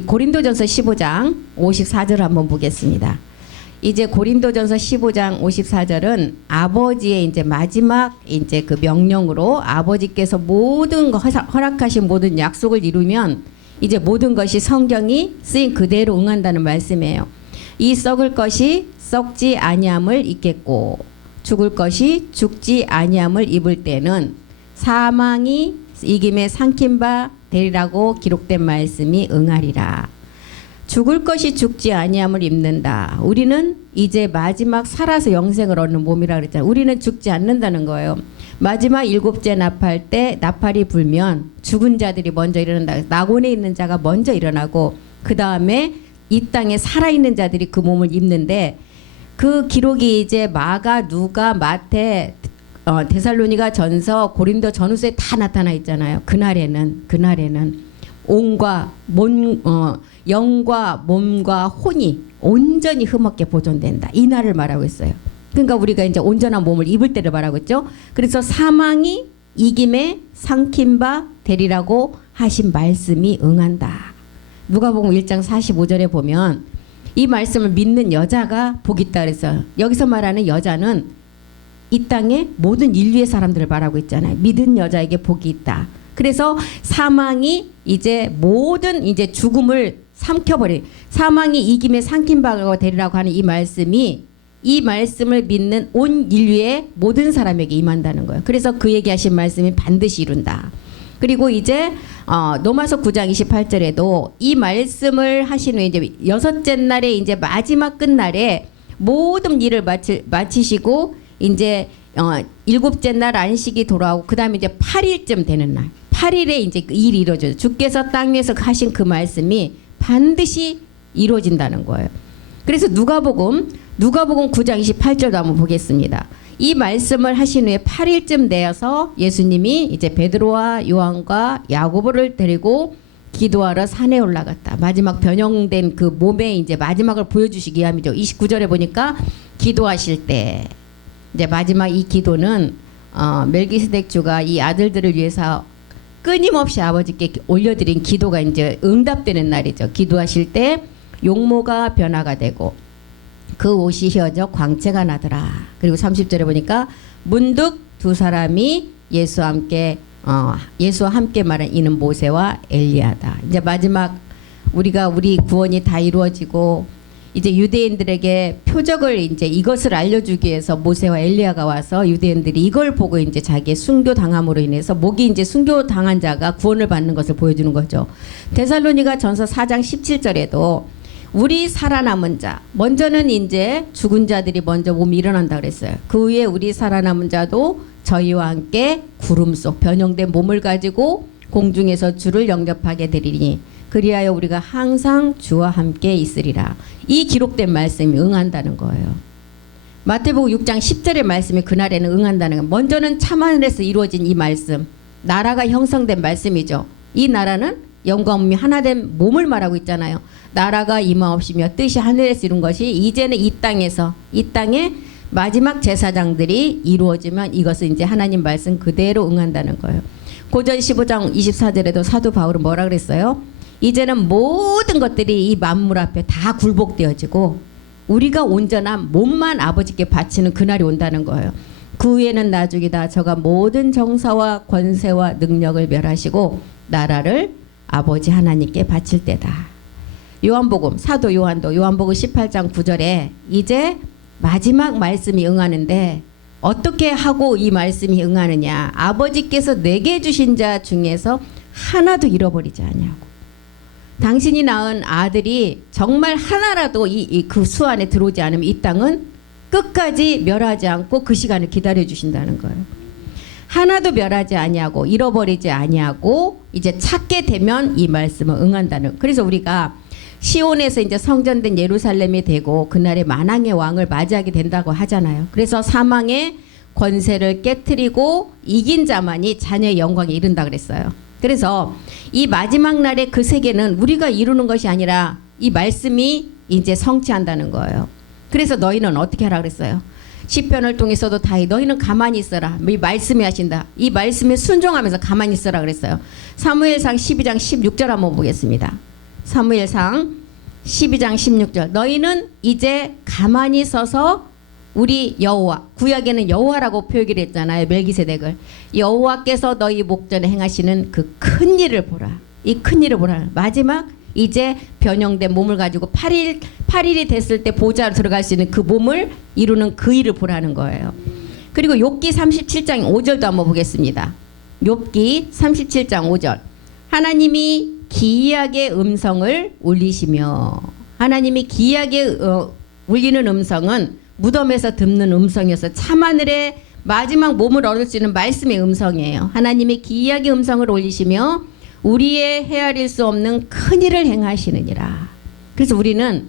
고린도전서 15장 54절 한번 보겠습니다. 이제 고린도전서 15장 54절은 아버지의 이제 마지막 이제 그 명령으로 아버지께서 모든 거 허락하신 모든 약속을 이루면 이제 모든 것이 성경이 쓰인 그대로 응한다는 말씀이에요. 이 썩을 것이 썩지 아니함을 입겠고 죽을 것이 죽지 아니함을 입을 때는 사망이 이김에 삼킨 바 되리라고 기록된 말씀이 응하리라. 죽을 것이 죽지 아니함을 입는다. 우리는 이제 마지막 살아서 영생을 얻는 몸이라 그랬잖아요. 우리는 죽지 않는다는 거예요. 마지막 일곱째 나팔 때 나팔이 불면 죽은 자들이 먼저 일어난다. 낙원에 있는 자가 먼저 일어나고 그 다음에 이 땅에 살아있는 자들이 그 몸을 입는데 그 기록이 이제 마가, 누가, 마태, 데살로니가 전서, 고린도 전후서에 다 나타나 있잖아요. 그날에는 영과 몸과 혼이 온전히 흠없게 보존된다. 이 날을 말하고 있어요. 그러니까 우리가 이제 온전한 몸을 입을 때를 말하고 있죠. 그래서 사망이 이김에 삼킨 바 되리라고 하신 말씀이 응한다. 누가복음 1장 45절에 보면 이 말씀을 믿는 여자가 복이 있다 그랬어요. 여기서 말하는 여자는 이 땅의 모든 인류의 사람들을 말하고 있잖아요. 믿은 여자에게 복이 있다. 그래서 사망이 이제 모든 이제 죽음을 삼켜버린, 사망이 이김에 삼킨 바가 되리라고 하는 이 말씀이 이 말씀을 믿는 온 인류의 모든 사람에게 임한다는 거예요. 그래서 그 얘기하신 말씀이 반드시 이룬다. 그리고 이제 로마서 9장 28절에도 이 말씀을 하신 후에 이제 여섯째 날에 이제 마지막 끝날에 모든 일을 마치시고 이제 일곱째 날 안식이 돌아오고 그 다음에 이제 8일쯤 되는 날 8일에 이제 일이 이루어져요. 주께서 땅 위에서 하신 그 말씀이 반드시 이루어진다는 거예요. 그래서 누가복음 9장 28절도 한번 보겠습니다. 이 말씀을 하신 후에 8일쯤 되어서 예수님이 이제 베드로와 요한과 야고보를 데리고 기도하러 산에 올라갔다. 마지막 변형된 그 몸의 이제 마지막을 보여주시기 위함이죠. 29절에 보니까 기도하실 때 이제 마지막 이 기도는 멜기세덱 주가 이 아들들을 위해서 끊임없이 아버지께 올려드린 기도가 이제 응답되는 날이죠. 기도하실 때 용모가 변화가 되고 그 옷이 휘어져 광채가 나더라. 그리고 30절에 보니까 문득 두 사람이 예수와 함께 말한 이는 모세와 엘리야다. 이제 마지막 우리 구원이 다 이루어지고 이제 유대인들에게 표적을 이제 이것을 알려주기 위해서 모세와 엘리야가 와서 유대인들이 이걸 보고 이제 자기의 순교 당함으로 인해서 목이 이제 순교 당한 자가 구원을 받는 것을 보여주는 거죠. 데살로니가 전서 4장 17절에도 우리 살아남은 자, 먼저는 이제 죽은 자들이 먼저 몸이 일어난다 그랬어요. 그 후에 우리 살아남은 자도 저희와 함께 구름 속 변형된 몸을 가지고 공중에서 주를 영접하게 되리니 그리하여 우리가 항상 주와 함께 있으리라. 이 기록된 말씀이 응한다는 거예요. 마태복음 6장 10절의 말씀이 그날에는 응한다는 거예요. 먼저는 참하늘에서 이루어진 이 말씀, 나라가 형성된 말씀이죠. 이 나라는 영과 몸이 하나된 몸을 말하고 있잖아요. 나라가 임하옵시며 뜻이 하늘에서 이룬 것이 이제는 이 땅에 마지막 제사장들이 이루어지면 이것은 이제 하나님 말씀 그대로 응한다는 거예요. 고전 15장 24절에도 사도 바울은 뭐라 그랬어요? 이제는 모든 것들이 이 만물 앞에 다 굴복되어지고 우리가 온전한 몸만 아버지께 바치는 그날이 온다는 거예요. 그 후에는 나중이다. 저가 모든 정사와 권세와 능력을 멸하시고 나라를 아버지 하나님께 바칠 때다. 요한복음 사도 요한도 요한복음 18장 9절에 이제 마지막 말씀이 응하는데 어떻게 하고 이 말씀이 응하느냐. 아버지께서 내게 주신 자 중에서 하나도 잃어버리지 아니하고 당신이 낳은 아들이 정말 하나라도 그 수 안에 들어오지 않으면 이 땅은 끝까지 멸하지 않고 그 시간을 기다려 주신다는 거예요. 하나도 멸하지 아니하고 잃어버리지 아니하고 이제 찾게 되면 이 말씀은 응한다는. 그래서 우리가 시온에서 이제 성전된 예루살렘이 되고 그날에 만왕의 왕을 맞이하게 된다고 하잖아요. 그래서 사망의 권세를 깨트리고 이긴 자만이 자녀의 영광에 이른다 그랬어요. 그래서 이 마지막 날의 그 세계는 우리가 이루는 것이 아니라 이 말씀이 이제 성취한다는 거예요. 그래서 너희는 어떻게 하라 그랬어요? 시편을 통해서도 다이 너희는 가만히 있어라. 이 말씀이 하신다. 이 말씀에 순종하면서 가만히 있어라 그랬어요. 사무엘상 12장 16절 한번 보겠습니다. 사무엘상 12장 16절. 너희는 이제 가만히 서서 우리 여호와, 구약에는 여호와라고 표기를 했잖아요. 멜기세덱을. 여호와께서 너희 목전에 행하시는 그 큰 일을 보라. 이 큰 일을 보라. 마지막 이제 변형된 몸을 가지고 8일이 됐을 때 보좌로 들어갈 수 있는 그 몸을 이루는 그 일을 보라는 거예요. 그리고 욥기 37장 5절도 한번 보겠습니다. 욥기 37장 5절. 하나님이 기이하게 음성을 울리시며, 하나님이 기이하게 울리는 음성은 무덤에서 듣는 음성이어서 참하늘의 마지막 몸을 얻을 수 있는 말씀의 음성이에요. 하나님이 기이하게 음성을 올리시며 우리의 헤아릴 수 없는 큰 일을 행하시느니라. 그래서 우리는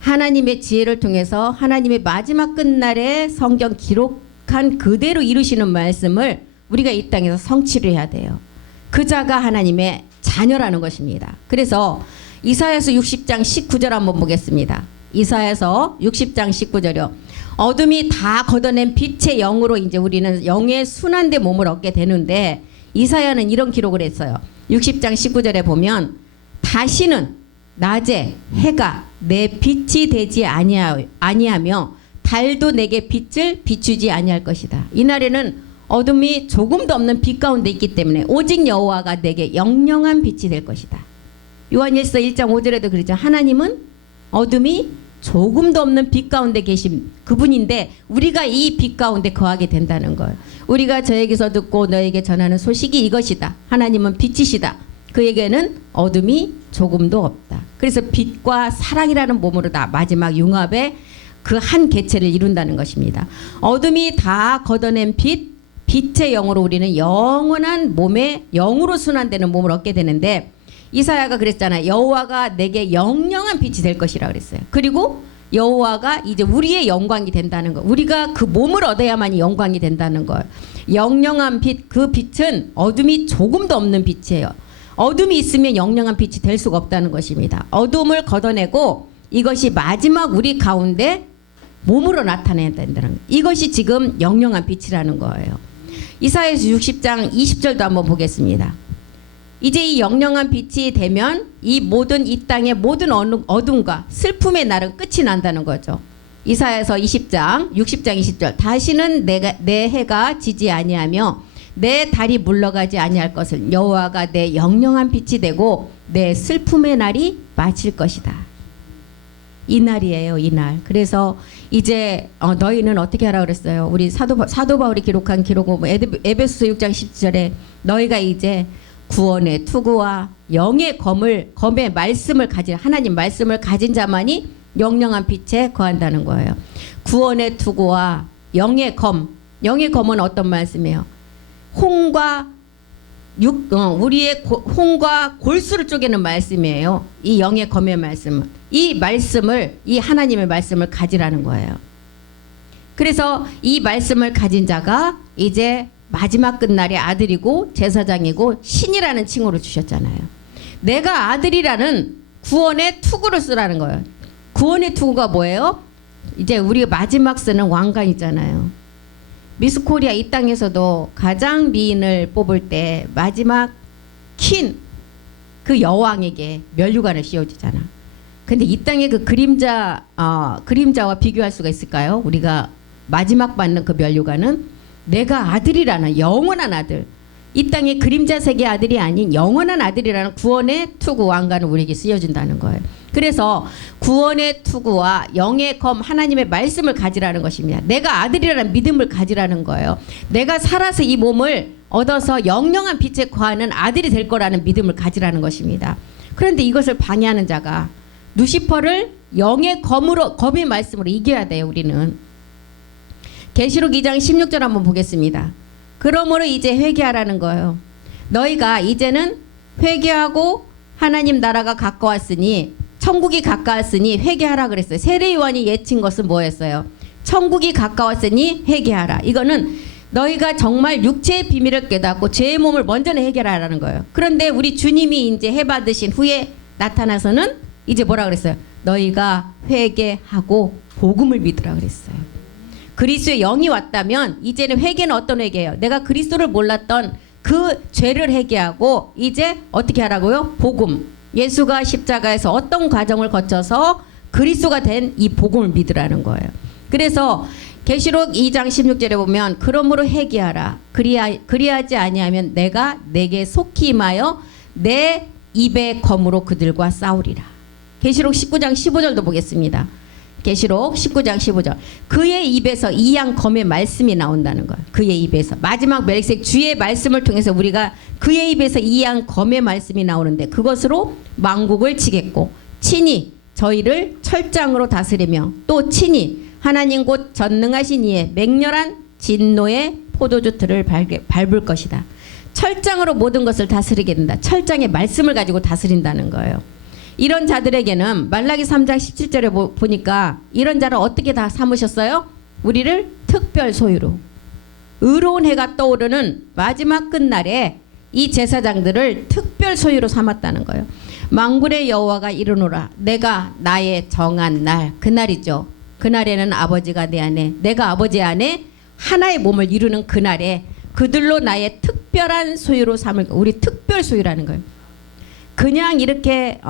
하나님의 지혜를 통해서 하나님의 마지막 끝날에 성경 기록한 그대로 이루시는 말씀을 우리가 이 땅에서 성취를 해야 돼요. 그 자가 하나님의 자녀라는 것입니다. 그래서 이사야서 60장 19절 한번 보겠습니다. 이사야서 60장 19절이요. 어둠이 다 걷어낸 빛의 영으로 이제 우리는 영의 순환된 몸을 얻게 되는데, 이사야는 이런 기록을 했어요. 60장 19절에 보면 다시는 낮에 해가 내 빛이 되지 아니하며 달도 내게 빛을 비추지 아니할 것이다. 이날에는 어둠이 조금도 없는 빛 가운데 있기 때문에 오직 여호와가 내게 영영한 빛이 될 것이다. 요한일서 1장 5절에도 그러죠. 하나님은 어둠이 조금도 없는 빛 가운데 계신 그분인데 우리가 이 빛 가운데 거하게 된다는 걸, 우리가 저에게서 듣고 너에게 전하는 소식이 이것이다. 하나님은 빛이시다. 그에게는 어둠이 조금도 없다. 그래서 빛과 사랑이라는 몸으로 다 마지막 융합의 그 한 개체를 이룬다는 것입니다. 어둠이 다 걷어낸 빛, 빛의 영으로 우리는 영원한 몸에 영으로 순환되는 몸을 얻게 되는데, 이사야가 그랬잖아요. 여호와가 내게 영영한 빛이 될 것이라 그랬어요. 그리고 여호와가 이제 우리의 영광이 된다는 거, 우리가 그 몸을 얻어야만이 영광이 된다는 걸. 영영한 빛, 그 빛은 어둠이 조금도 없는 빛이에요. 어둠이 있으면 영영한 빛이 될 수가 없다는 것입니다. 어둠을 걷어내고 이것이 마지막 우리 가운데 몸으로 나타내야 된다는 거. 이것이 지금 영영한 빛이라는 거예요. 이사야서 60장 20절도 한번 보겠습니다. 이제 이 영영한 빛이 되면 이 모든 이 땅의 모든 어둠과 슬픔의 날은 끝이 난다는 거죠. 이사야서 60장 20절. 다시는 내 해가 지지 아니하며 내 달이 물러가지 아니할 것을 여호와가 내 영영한 빛이 되고 내 슬픔의 날이 마칠 것이다. 이 날이에요, 이 날. 그래서 이제 너희는 어떻게 하라 그랬어요? 우리 사도 바울이 기록한 기록은 에베소서 6장 10절에 너희가 이제 구원의 투구와 영의 검의 말씀을 가진, 하나님 말씀을 가진 자만이 영영한 빛에 거한다는 거예요. 구원의 투구와 영의 검은 어떤 말씀이에요? 우리의 홍과 골수를 쪼개는 말씀이에요. 이 영의 검의 말씀은 이 말씀을, 이 하나님의 말씀을 가지라는 거예요. 그래서 이 말씀을 가진 자가 이제 마지막 끝날의 아들이고 제사장이고 신이라는 칭호를 주셨잖아요. 내가 아들이라는 구원의 투구를 쓰라는 거예요. 구원의 투구가 뭐예요? 이제 우리가 마지막 쓰는 왕관 있잖아요. 미스 코리아 이 땅에서도 가장 미인을 뽑을 때 마지막 퀸, 그 여왕에게 면류관을 씌워주잖아. 근데 이 땅의 그 그림자와 비교할 수가 있을까요? 우리가 마지막 받는 그 면류관은 내가 아들이라는 영원한 아들, 이 땅의 그림자 세계 아들이 아닌 영원한 아들이라는 구원의 투구 왕관을 우리에게 쓰여준다는 거예요. 그래서 구원의 투구와 영의 검, 하나님의 말씀을 가지라는 것입니다. 내가 아들이라는 믿음을 가지라는 거예요. 내가 살아서 이 몸을 얻어서 영영한 빛에 거하는 아들이 될 거라는 믿음을 가지라는 것입니다. 그런데 이것을 방해하는 자가 루시퍼를 영의 검의 말씀으로 이겨야 돼요. 우리는 계시록 2장 16절 한번 보겠습니다. 그러므로 이제 회개하라는 거예요. 너희가 이제는 회개하고 하나님 나라가 가까웠으니, 천국이 가까웠으니 회개하라 그랬어요. 세례요한이 예친 것은 뭐였어요? 천국이 가까웠으니 회개하라. 이거는 너희가 정말 육체의 비밀을 깨닫고 죄의 몸을 먼저는 해결하라는 거예요. 그런데 우리 주님이 이제 해받으신 후에 나타나서는 이제 뭐라 그랬어요? 너희가 회개하고 복음을 믿으라 그랬어요. 그리스도의 영이 왔다면 이제는 회개는 어떤 회개예요? 내가 그리스도를 몰랐던 그 죄를 회개하고 이제 어떻게 하라고요? 복음, 예수가 십자가에서 어떤 과정을 거쳐서 그리스도가 된 이 복음을 믿으라는 거예요. 그래서 계시록 2장 16절에 보면 그러므로 회개하라. 그리하지 아니하면 내가 내게 속히 임하여 내 입의 검으로 그들과 싸우리라. 계시록 19장 15절도 보겠습니다. 계시록 19장 15절. 그의 입에서 이 양 검의 말씀이 나온다는 거예요. 그의 입에서. 마지막 멜기세덱 주의 말씀을 통해서 우리가 그의 입에서 이 양 검의 말씀이 나오는데 그것으로 만국을 치겠고 친히 저희를 철장으로 다스리며 또 친히 하나님 곧 전능하신 이의 맹렬한 진노의 포도주 틀을 밟을 것이다. 철장으로 모든 것을 다스리게 된다. 철장의 말씀을 가지고 다스린다는 거예요. 이런 자들에게는 말라기 3장 17절에 보니까 이런 자를 어떻게 다 삼으셨어요? 우리를 특별 소유로. 의로운 해가 떠오르는 마지막 끝날에 이 제사장들을 특별 소유로 삼았다는 거예요. 만군의 여호와가 이르노라. 내가 나의 정한 날, 그날이죠. 그날에는 아버지가 내 안에, 내가 아버지 안에 하나의 몸을 이루는 그날에 그들로 나의 특별한 소유로 삼을, 우리 특별 소유라는 거예요. 그냥 이렇게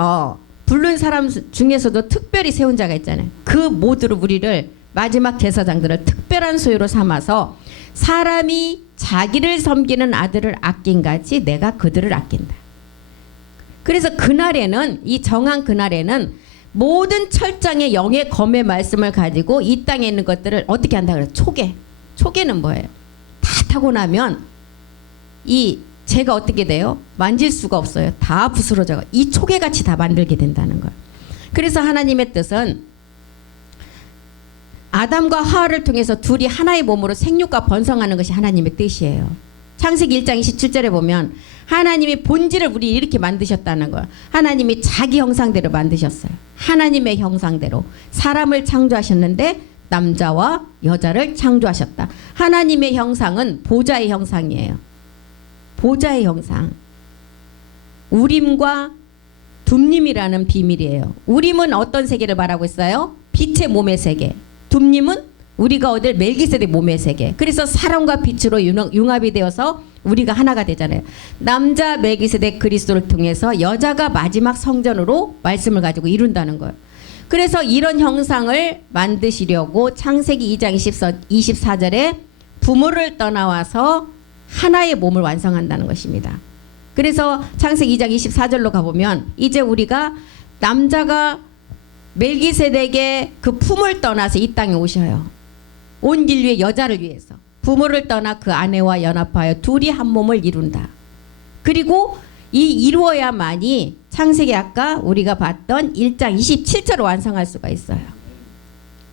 부른 사람 중에서도 특별히 세운 자가 있잖아요. 그 모두를 우리를 마지막 제사장들을 특별한 소유로 삼아서 사람이 자기를 섬기는 아들을 아낀 같이 내가 그들을 아낀다. 그래서 그날에는, 이 정한 그날에는 모든 철장의 영의 검의 말씀을 가지고 이 땅에 있는 것들을 어떻게 한다 그래요? 초계는 뭐예요? 다 타고 나면 이 제가 어떻게 돼요? 만질 수가 없어요. 다 부스러져가 이 초계같이 다 만들게 된다는 거예요. 그래서 하나님의 뜻은 아담과 하와를 통해서 둘이 하나의 몸으로 생육과 번성하는 것이 하나님의 뜻이에요. 창세기 1장 27절에 보면 하나님이 본질을 우리 이렇게 만드셨다는 거예요. 하나님이 자기 형상대로 만드셨어요. 하나님의 형상대로 사람을 창조하셨는데 남자와 여자를 창조하셨다. 하나님의 형상은 보좌의 형상이에요. 보좌의 형상. 우림과 둠림이라는 비밀이에요. 우림은 어떤 세계를 말하고 있어요? 빛의 몸의 세계. 둠림은 우리가 얻을 멜기세덱 몸의 세계. 그래서 사랑과 빛으로 융합이 되어서 우리가 하나가 되잖아요. 남자 멜기세덱 그리스도를 통해서 여자가 마지막 성전으로 말씀을 가지고 이룬다는 거예요. 그래서 이런 형상을 만드시려고 창세기 2장 24절에 부모를 떠나와서 하나의 몸을 완성한다는 것입니다. 그래서 창세기 2장 24절로 가보면 이제 우리가 남자가 멜기세덱의 그 품을 떠나서 이 땅에 오셔요. 온 인류의 여자를 위해서 부모를 떠나 그 아내와 연합하여 둘이 한 몸을 이룬다. 그리고 이 이루어야만이 창세기 아까 우리가 봤던 1장 27절을 완성할 수가 있어요.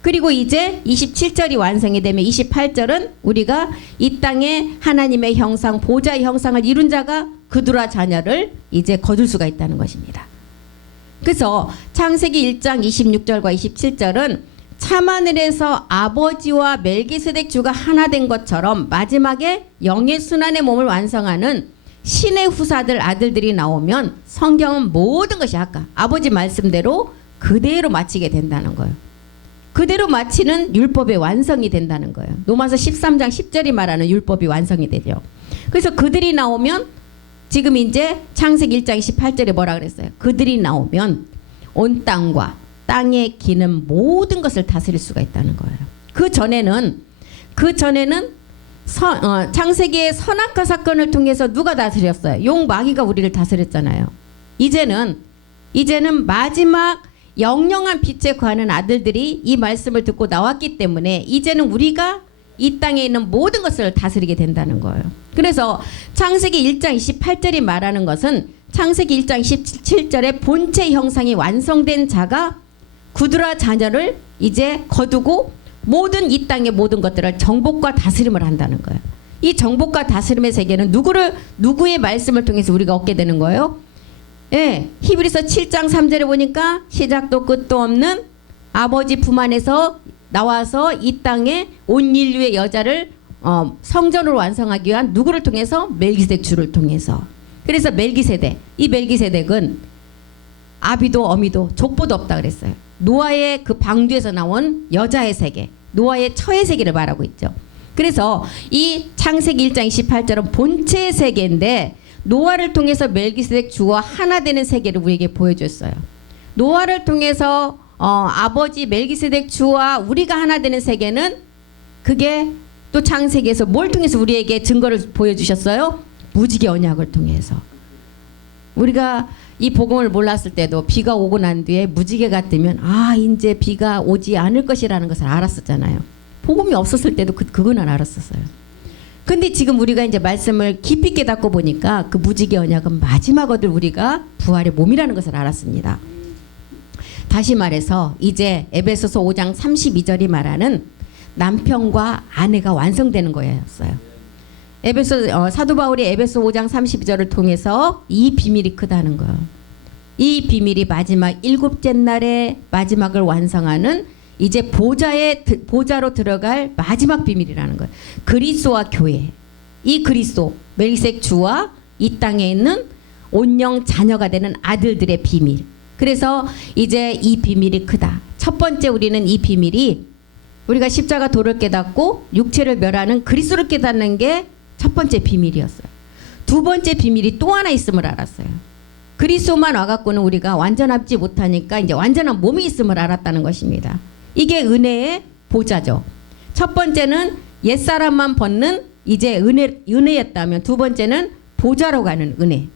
그리고 이제 27절이 완성이 되면 28절은 우리가 이 땅에 하나님의 형상, 보좌의 형상을 이룬 자가 그들과 자녀를 이제 거둘 수가 있다는 것입니다. 그래서 창세기 1장 26절과 27절은 참하늘에서 아버지와 멜기세덱 주가 하나 된 것처럼 마지막에 영의 순환의 몸을 완성하는 신의 후사들 아들들이 나오면 성경은 모든 것이 아까 아버지 말씀대로 그대로 마치게 된다는 거예요. 그대로 마치는 율법의 완성이 된다는 거예요. 로마서 13장 10절이 말하는 율법이 완성이 되죠. 그래서 그들이 나오면 지금 이제 창세기 1장 28절에 뭐라 그랬어요? 그들이 나오면 온 땅과 땅에 기는 모든 것을 다스릴 수가 있다는 거예요. 그 전에는 창세기의 선악과 사건을 통해서 누가 다스렸어요? 용 마귀가 우리를 다스렸잖아요. 이제는 마지막 영영한 빛에 거하는 아들들이 이 말씀을 듣고 나왔기 때문에 이제는 우리가 이 땅에 있는 모든 것을 다스리게 된다는 거예요. 그래서 창세기 1장 28절이 말하는 것은 창세기 1장 17절에 본체 형상이 완성된 자가 그들과 자녀를 이제 거두고 모든 이 땅의 모든 것들을 정복과 다스림을 한다는 거예요. 이 정복과 다스림의 세계는 누구의 말씀을 통해서 우리가 얻게 되는 거예요? 예, 히브리서 7장 3절에 보니까 시작도 끝도 없는 아버지 품 안에서 나와서 이 땅에 온 인류의 여자를 성전으로 완성하기 위한 누구를 통해서? 멜기세덱 주를 통해서. 그래서 이 멜기세덱은 아비도 어미도 족보도 없다 그랬어요. 노아의 그 방주에서 나온 여자의 세계, 노아의 처의 세계를 말하고 있죠. 그래서 이 창세기 1장 28절은 본체의 세계인데 노아를 통해서 멜기세덱 주와 하나 되는 세계를 우리에게 보여줬어요. 노아를 통해서 아버지 멜기세덱 주와 우리가 하나 되는 세계는 그게 또 창세기에서 뭘 통해서 우리에게 증거를 보여주셨어요? 무지개 언약을 통해서. 우리가 이 복음을 몰랐을 때도 비가 오고 난 뒤에 무지개가 뜨면 이제 비가 오지 않을 것이라는 것을 알았었잖아요. 복음이 없었을 때도 그거는 알았었어요. 근데 지금 우리가 이제 말씀을 깊이 깨닫고 보니까 그 무지개 언약은 마지막 얻을 우리가 부활의 몸이라는 것을 알았습니다. 다시 말해서 이제 에베소서 5장 32절이 말하는 남편과 아내가 완성되는 거였어요. 사도 바울이 에베소 5장 32절을 통해서 이 비밀이 크다는 거예요. 이 비밀이 마지막 일곱째 날에 마지막을 완성하는 이제 보좌로 들어갈 마지막 비밀이라는 거예요. 그리스도와 교회, 이 그리스도 멜기세덱 주와 이 땅에 있는 온영 자녀가 되는 아들들의 비밀. 그래서 이제 이 비밀이 크다. 첫 번째 우리는 이 비밀이 우리가 십자가 도를 깨닫고 육체를 멸하는 그리스도를 깨닫는 게 첫 번째 비밀이었어요. 두 번째 비밀이 또 하나 있음을 알았어요. 그리스도만 와갖고는 우리가 완전하지 못하니까 이제 완전한 몸이 있음을 알았다는 것입니다. 이게 은혜의 보좌죠. 첫 번째는 옛사람만 벗는 이제 은혜였다면 두 번째는 보좌로 가는 은혜.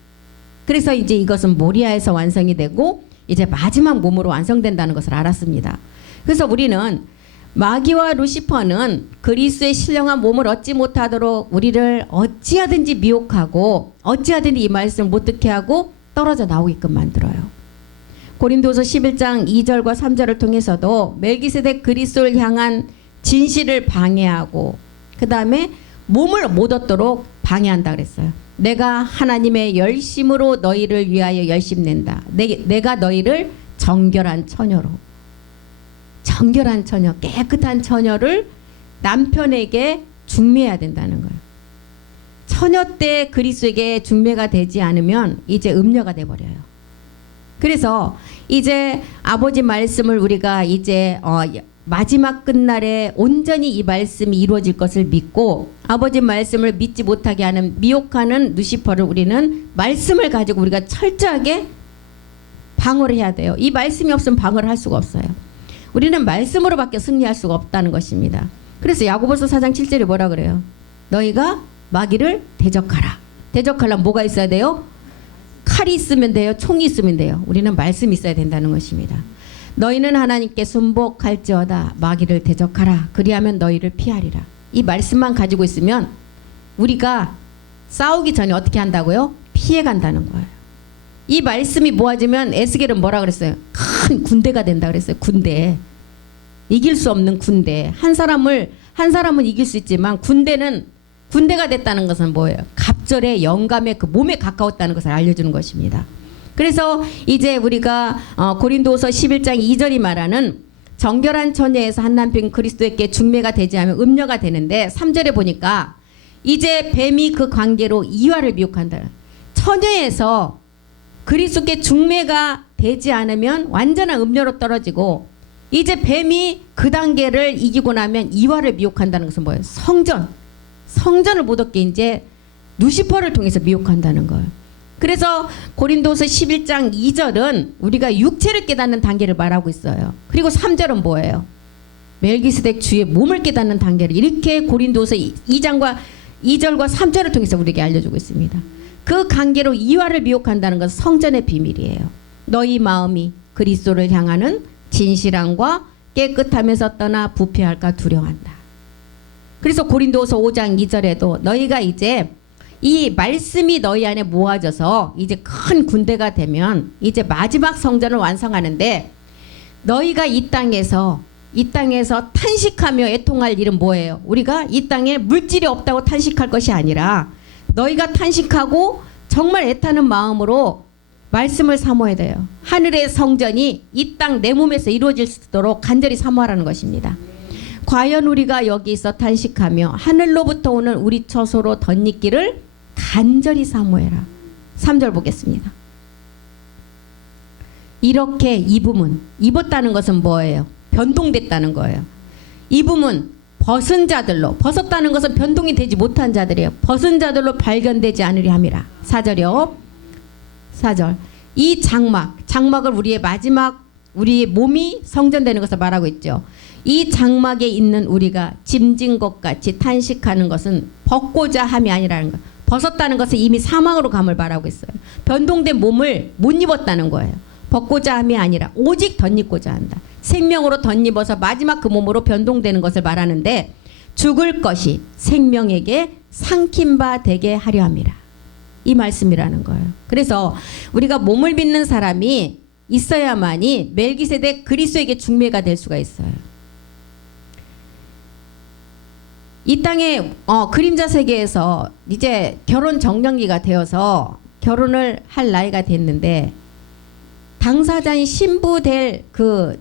그래서 이제 이것은 모리아에서 완성이 되고 이제 마지막 몸으로 완성된다는 것을 알았습니다. 그래서 우리는 마귀와 루시퍼는 그리스도의 신령한 몸을 얻지 못하도록 우리를 어찌하든지 미혹하고 어찌하든지 이 말씀을 못 듣게 하고 떨어져 나오게끔 만들어요. 고린도서 11장 2절과 3절을 통해서도 멜기세덱 그리스도를 향한 진실을 방해하고 그 다음에 몸을 못 얻도록 방해한다 그랬어요. 내가 하나님의 열심으로 너희를 위하여 열심낸다. 내가 너희를 정결한 처녀로, 정결한 처녀, 깨끗한 처녀를 남편에게 중매해야 된다는 거예요. 처녀 때 그리스도에게 중매가 되지 않으면 이제 음녀가 돼버려요. 그래서 이제 아버지 말씀을 우리가 이제 마지막 끝날에 온전히 이 말씀이 이루어질 것을 믿고 아버지 말씀을 믿지 못하게 하는 미혹하는 루시퍼를 우리는 말씀을 가지고 우리가 철저하게 방어를 해야 돼요. 이 말씀이 없으면 방어를 할 수가 없어요. 우리는 말씀으로밖에 승리할 수가 없다는 것입니다. 그래서 야고보서 4장 7절에 뭐라 그래요? 너희가 마귀를 대적하라. 대적하려면 뭐가 있어야 돼요? 칼이 있으면 돼요? 총이 있으면 돼요? 우리는 말씀이 있어야 된다는 것입니다. 너희는 하나님께 순복할지어다 마귀를 대적하라. 그리하면 너희를 피하리라. 이 말씀만 가지고 있으면 우리가 싸우기 전에 어떻게 한다고요? 피해간다는 거예요. 이 말씀이 모아지면 에스겔은 뭐라 그랬어요? 큰 군대가 된다 그랬어요. 군대. 이길 수 없는 군대. 한 사람은 이길 수 있지만 군대가 됐다는 것은 뭐예요? 갑절의 영감의 그 몸에 가까웠다는 것을 알려주는 것입니다. 그래서 이제 우리가 고린도서 11장 2절이 말하는 정결한 처녀에서 한 남편 그리스도에게 중매가 되지 않으면 음녀가 되는데 3절에 보니까 이제 뱀이 그 관계로 이화를 미혹한다. 처녀에서 그리스도께 중매가 되지 않으면 완전한 음녀로 떨어지고 이제 뱀이 그 단계를 이기고 나면 이화를 미혹한다는 것은 뭐예요? 성전을 못 얻게 이제 루시퍼를 통해서 미혹한다는 거예요. 그래서 고린도서 11장 2절은 우리가 육체를 깨닫는 단계를 말하고 있어요. 그리고 3절은 뭐예요? 멜기세덱 주의 몸을 깨닫는 단계를 이렇게 고린도서 2장과 2절과 3절을 통해서 우리에게 알려주고 있습니다. 그 관계로 이화를 미혹한다는 것은 성전의 비밀이에요. 너희 마음이 그리스도를 향하는 진실함과 깨끗함에서 떠나 부패할까 두려워한다. 그래서 고린도서 5장 2절에도 너희가 이제 이 말씀이 너희 안에 모아져서 이제 큰 군대가 되면 이제 마지막 성전을 완성하는데 너희가 이 땅에서 탄식하며 애통할 일은 뭐예요? 우리가 이 땅에 물질이 없다고 탄식할 것이 아니라 너희가 탄식하고 정말 애타는 마음으로 말씀을 사모해야 돼요. 하늘의 성전이 이 땅 내 몸에서 이루어질 수 있도록 간절히 사모하라는 것입니다. 과연 우리가 여기서 탄식하며 하늘로부터 오는 우리 처소로 덧입기를 간절히 사모해라. 3절 보겠습니다. 이렇게 입었다는 것은 뭐예요? 변동됐다는 거예요. 입음은 벗은 자들로, 벗었다는 것은 변동이 되지 못한 자들이에요. 벗은 자들로 발견되지 않으려 함이라. 4절이요. 4절. 이 장막을 우리의 마지막 우리의 몸이 성전되는 것을 말하고 있죠. 이 장막에 있는 우리가 짐진 것 같이 탄식하는 것은 벗고자 함이 아니라는 것. 벗었다는 것은 이미 사망으로 감을 말하고 있어요. 변동된 몸을 못 입었다는 거예요. 벗고자 함이 아니라 오직 덧입고자 한다. 생명으로 덧입어서 마지막 그 몸으로 변동되는 것을 말하는데 죽을 것이 생명에게 삼킨 바 되게 하려 함이라. 이 말씀이라는 거예요. 그래서 우리가 몸을 믿는 사람이 있어야만이 멜기세덱 그리스도에게 중매가 될 수가 있어요. 이 땅의 그림자 세계에서 이제 결혼 정년기가 되어서 결혼을 할 나이가 됐는데 당사자인 신부 될 그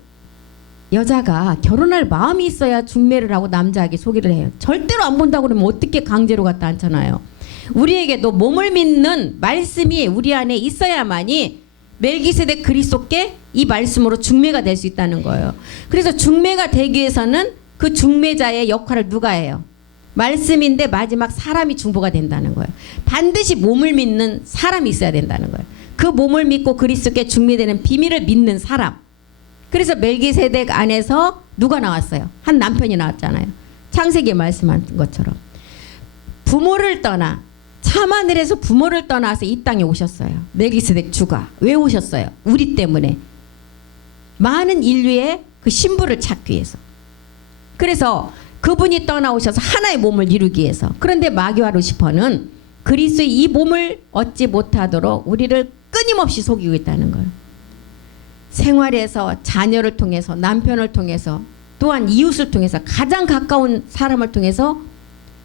여자가 결혼할 마음이 있어야 중매를 하고 남자에게 소개를 해요. 절대로 안 본다고 그러면 어떻게 강제로 갖다 앉잖아요. 우리에게도 몸을 믿는 말씀이 우리 안에 있어야만이 멜기세덱 그리스도께 이 말씀으로 중매가 될 수 있다는 거예요. 그래서 중매가 되기 위해서는 그 중매자의 역할을 누가 해요? 말씀인데 마지막 사람이 중보가 된다는 거예요. 반드시 몸을 믿는 사람이 있어야 된다는 거예요. 그 몸을 믿고 그리스도께 중매되는 비밀을 믿는 사람. 그래서 멜기세덱 안에서 누가 나왔어요? 한 남편이 나왔잖아요. 창세기에 말씀한 것처럼. 부모를 떠나 참하늘에서 부모를 떠나서 이 땅에 오셨어요. 멜기세덱 주가. 왜 오셨어요? 우리 때문에. 많은 인류의 그 신부를 찾기 위해서. 그래서 그분이 떠나오셔서 하나의 몸을 이루기 위해서. 그런데 마귀와 루시퍼는 그리스도의 이 몸을 얻지 못하도록 우리를 끊임없이 속이고 있다는 거예요. 생활에서 자녀를 통해서 남편을 통해서 또한 이웃을 통해서 가장 가까운 사람을 통해서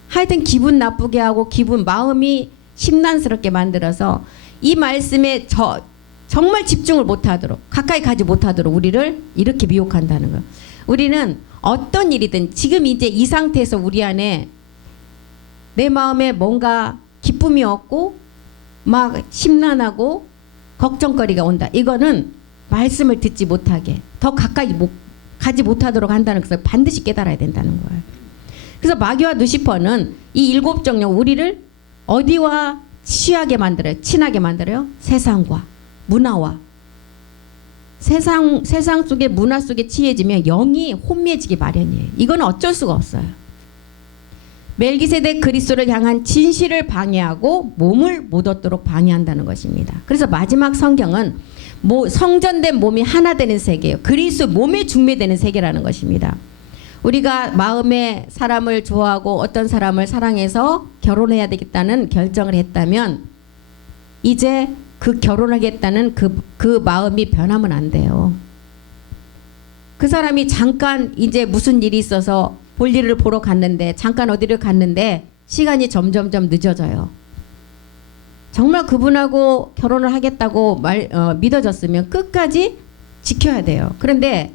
하여튼 기분 나쁘게 하고 마음이 심란스럽게 만들어서 이 말씀에 정말 집중을 못하도록 가까이 가지 못하도록 우리를 이렇게 미혹한다는 거예요. 우리는 어떤 일이든 지금 이제 이 상태에서 우리 안에 내 마음에 뭔가 기쁨이 없고 막 심란하고 걱정거리가 온다. 이거는 말씀을 듣지 못하게 더 가까이 가지 못하도록 한다는 것을 반드시 깨달아야 된다는 거예요. 그래서 마귀와 루시퍼는 이 일곱 정령 우리를 어디와 취하게 만들어요? 친하게 만들어요? 세상과 문화와. 세상 속에 문화 속에 취해지면 영이 혼미해지기 마련이에요. 이건 어쩔 수가 없어요. 멜기세덱 그리스도를 향한 진실을 방해하고 몸을 못 얻도록 방해한다는 것입니다. 그래서 마지막 성경은 성전된 몸이 하나 되는 세계예요. 그리스도 몸에 중매되는 세계라는 것입니다. 우리가 마음에 사람을 좋아하고 어떤 사람을 사랑해서 결혼해야 되겠다는 결정을 했다면 이제 그 결혼하겠다는 그 마음이 변하면 안 돼요. 그 사람이 잠깐 이제 무슨 일이 있어서 볼일을 보러 갔는데 잠깐 어디를 갔는데 시간이 점점점 늦어져요. 정말 그분하고 결혼을 하겠다고 믿어졌으면 끝까지 지켜야 돼요. 그런데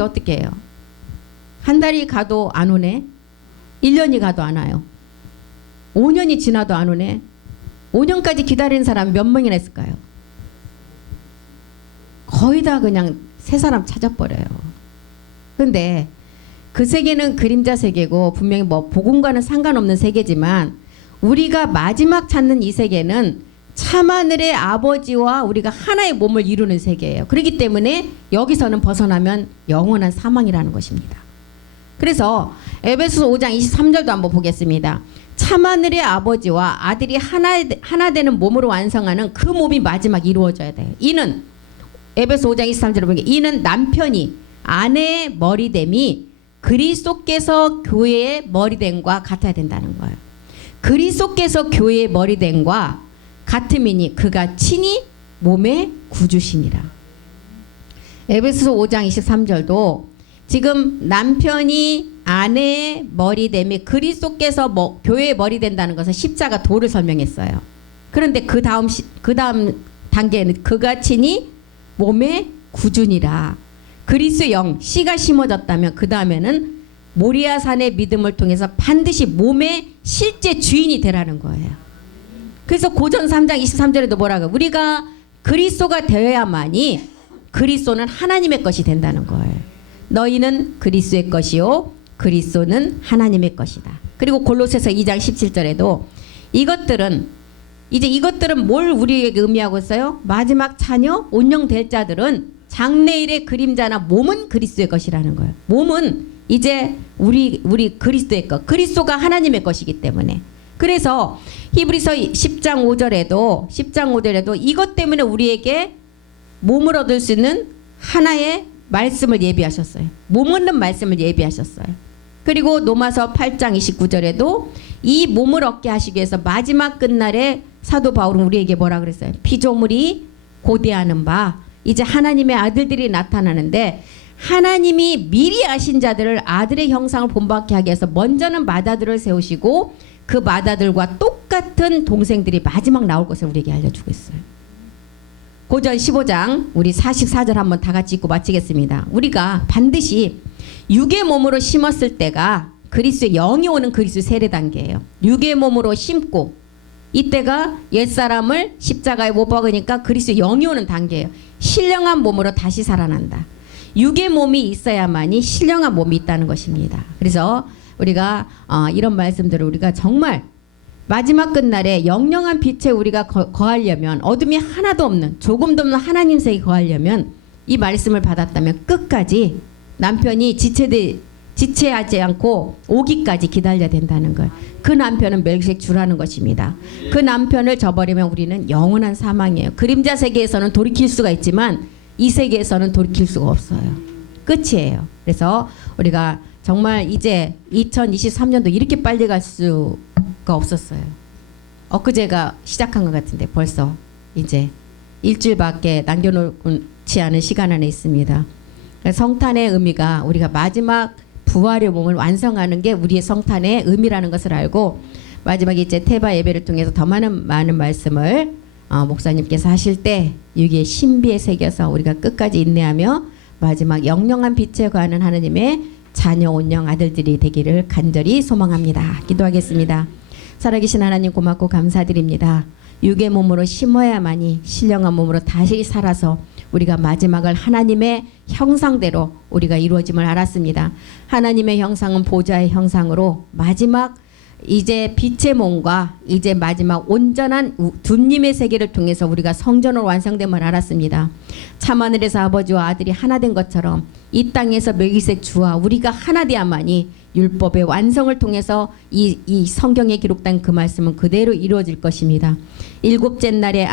어떻게 해요? 한 달이 가도 안 오네. 1년이 가도 안 와요. 5년이 지나도 안 오네. 5년까지 기다리는 사람 몇 명이나 있을까요? 거의 다 그냥 새 사람 찾아버려요. 그런데 그 세계는 그림자 세계고 분명히 복음과는 상관없는 세계지만 우리가 마지막 찾는 이 세계는 참하늘의 아버지와 우리가 하나의 몸을 이루는 세계예요. 그렇기 때문에 여기서는 벗어나면 영원한 사망이라는 것입니다. 그래서 에베소서 5장 23절도 한번 보겠습니다. 참하늘의 아버지와 아들이 하나 되는 몸으로 완성하는 그 몸이 마지막 이루어져야 돼요. 이는 에베소 5장 23절을 보니까 이는 남편이 아내의 머리됨이 그리스도께서 교회의 머리됨과 같아야 된다는 거예요. 그리스도께서 교회의 머리됨과 같음이니 그가 친히 몸의 구주시니라. 에베소서 5장 23절도 지금 남편이 아내의 머리됨이 그리스도께서 교회의 머리 된다는 것은 십자가 도를 설명했어요. 그런데 그 다음 단계는 그가 친히 몸의 구주니라. 그리스도 영 씨가 심어졌다면 그 다음에는 모리아산의 믿음을 통해서 반드시 몸의 실제 주인이 되라는 거예요. 그래서 고전 3장 23절에도 뭐라고 우리가 그리스도가 되어야만이 그리스도는 하나님의 것이 된다는 거예요. 너희는 그리스도의 것이요 그리스도는 하나님의 것이다. 그리고 골로새서 2장 17절에도 이것들은 이제 이것들은 뭘 우리에게 의미하고 있어요? 마지막 자녀 온영될 자들은 장래일의 그림자나 몸은 그리스도의 것이라는 거예요. 몸은 이제 우리 그리스도의 것, 그리스도가 하나님의 것이기 때문에. 그래서 히브리서 10장 5절에도 이것 때문에 우리에게 몸을 얻을 수 있는 하나의 말씀을 예비하셨어요. 몸 얻는 말씀을 예비하셨어요. 그리고 로마서 8장 29절에도 이 몸을 얻게 하시기 위해서 마지막 끝날에 사도 바울은 우리에게 뭐라 그랬어요? 피조물이 고대하는 바 이제 하나님의 아들들이 나타나는데, 하나님이 미리 아신 자들을 아들의 형상을 본받게 하기 위해서 먼저는 맏아들을 세우시고 그 맏아들과 똑같은 동생들이 마지막 나올 것을 우리에게 알려주고 있어요. 고전 15장 우리 44절 한번 다 같이 읽고 마치겠습니다. 우리가 반드시 육의 몸으로 심었을 때가 그리스도의 영이 오는 그리스도의 세례 단계예요. 육의 몸으로 심고 이때가 옛사람을 십자가에 못 박으니까 그리스도의 영이 오는 단계예요. 신령한 몸으로 다시 살아난다. 육의 몸이 있어야만이 신령한 몸이 있다는 것입니다. 그래서 우리가 이런 말씀들을 우리가 정말 마지막 끝날에 영영한 빛에 우리가 거하려면, 어둠이 하나도 없는 조금도 없는 하나님 색이 거하려면 이 말씀을 받았다면 끝까지 남편이 지체하지 않고 오기까지 기다려야 된다는 걸. 그 남편은 멜기세덱 주라는 것입니다. 그 남편을 저버리면 우리는 영원한 사망이에요. 그림자 세계에서는 돌이킬 수가 있지만 이 세계에서는 돌이킬 수가 없어요. 끝이에요. 그래서 우리가 정말 이제 2023년도 이렇게 빨리 갈 수가 없었어요. 엊그제가 시작한 것 같은데 벌써 이제 일주일밖에 남겨놓지 않은 시간 안에 있습니다. 성탄의 의미가 우리가 마지막 부활의 몸을 완성하는 게 우리의 성탄의 의미라는 것을 알고, 마지막에 이제 태바 예배를 통해서 더 많은 말씀을 목사님께서 하실 때 여기에 신비에 새겨서 우리가 끝까지 인내하며 마지막 영영한 빛에 거하는 하나님의 자녀 온영 아들들이 되기를 간절히 소망합니다. 기도하겠습니다. 살아계신 하나님 고맙고 감사드립니다. 육의 몸으로 심어야만이 신령한 몸으로 다시 살아서 우리가 마지막을 하나님의 형상대로 우리가 이루어짐을 알았습니다. 하나님의 형상은 보좌의 형상으로 마지막 이제 빛의 몸과 이제 마지막 온전한 두님의 세계를 통해서 우리가 성전으로 완성됨을 알았습니다. 참하늘에서 아버지와 아들이 하나 된 것처럼 이 땅에서 멜기세덱 주와 우리가 하나 되야만이 율법의 완성을 통해서 이 성경에 기록된 그 말씀은 그대로 이루어질 것입니다. 일곱째 날의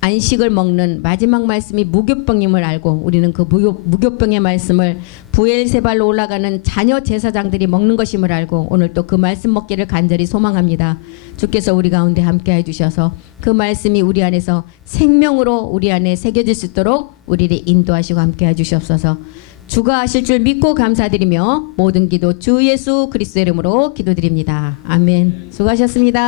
안식을 먹는 마지막 말씀이 무교병임을 알고 우리는 그 무교병의 말씀을 부엘세발로 올라가는 자녀 제사장들이 먹는 것임을 알고 오늘 또 그 말씀 먹기를 간절히 소망합니다. 주께서 우리 가운데 함께해 주셔서 그 말씀이 우리 안에서 생명으로 우리 안에 새겨질 수 있도록 우리를 인도하시고 함께해 주시옵소서. 주가 하실 줄 믿고 감사드리며 모든 기도 주 예수 그리스도의 이름으로 기도드립니다. 아멘. 수고하셨습니다.